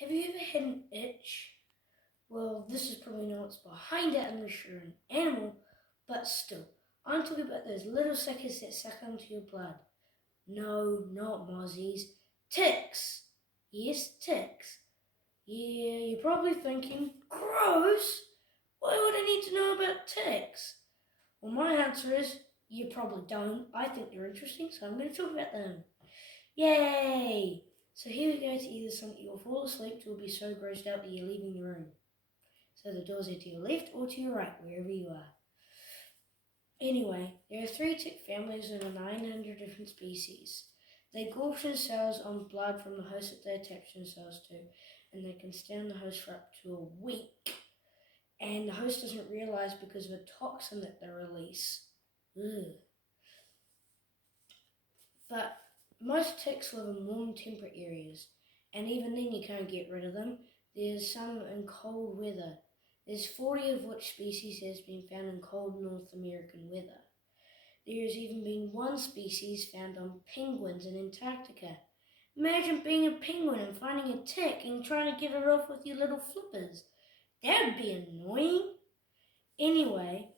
Have you ever had an itch? Well, this is probably not what's behind it unless you're an animal, but still. I'm talking about those little suckers that suck onto your blood. No, not mozzies. Ticks. Yes, ticks. Yeah, you're probably thinking, gross! Why would I need to know about ticks? Well, my answer is, you probably don't. I think they're interesting, so I'm going to talk about them. Yay! So here we go to either something you'll fall asleep to or be so grossed out that you're leaving the room. So the doors are to your left or to your right, wherever you are. Anyway, there are 3 tick families of 900 different species. They gorge themselves on blood from the host that they attach themselves to, and they can stay on the host for up to a week. And the host doesn't realise because of a toxin that they release. Ugh. But most ticks live in warm temperate areas, and even then you can't get rid of them. There's some in cold weather. There's 40 of which species has been found in cold North American weather. There has even been one species found on penguins in Antarctica. Imagine being a penguin and finding a tick and trying to get it off with your little flippers. That would be annoying. Anyway,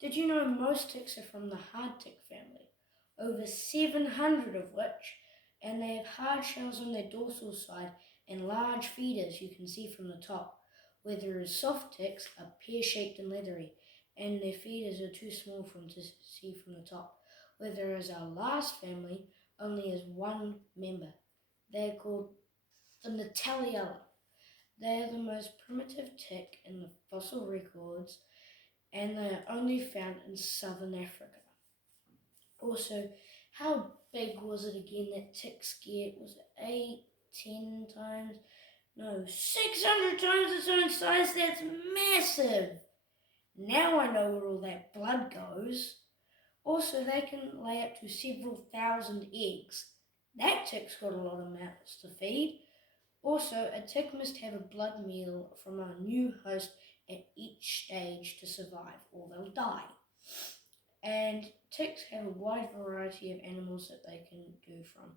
did you know most ticks are from the hard tick family? Over 700 of which, and they have hard shells on their dorsal side and large feeders you can see from the top, whereas soft ticks are pear-shaped and leathery, and their feeders are too small for them to see from the top, whereas our last family only has one member. They are called the Nataliella. They are the most primitive tick in the fossil records, and they are only found in southern Africa. Also, how big was it again that ticks get? Was it 8, 10 times? No, 600 times its own size. That's massive. Now I know where all that blood goes. Also, they can lay up to several thousand eggs. That tick's got a lot of mouths to feed. Also, a tick must have a blood meal from a new host at each stage to survive, or they'll die. And ticks have a wide variety of animals that they can do from.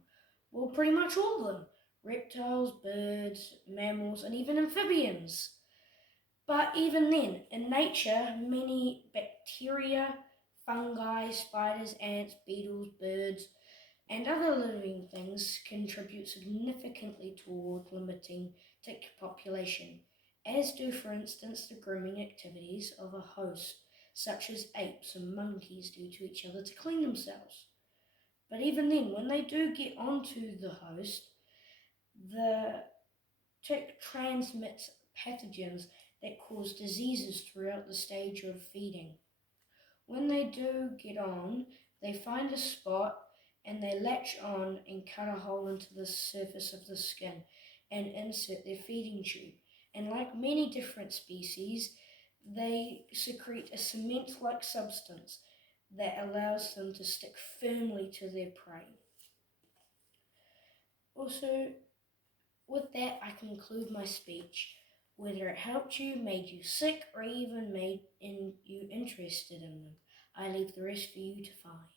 Well, pretty much all of them. Reptiles, birds, mammals, and even amphibians. But even then, in nature, many bacteria, fungi, spiders, ants, beetles, birds, and other living things contribute significantly toward limiting tick population, as do, for instance, the grooming activities of a host, such as apes and monkeys do to each other to clean themselves. But even then, when they do get onto the host, the tick transmits pathogens that cause diseases throughout the stage of feeding. When they do get on, they find a spot and they latch on and cut a hole into the surface of the skin and insert their feeding tube. And like many different species, they secrete a cement-like substance that allows them to stick firmly to their prey. Also, with that, I conclude my speech. Whether it helped you, made you sick, or even made you interested in them, I leave the rest for you to find.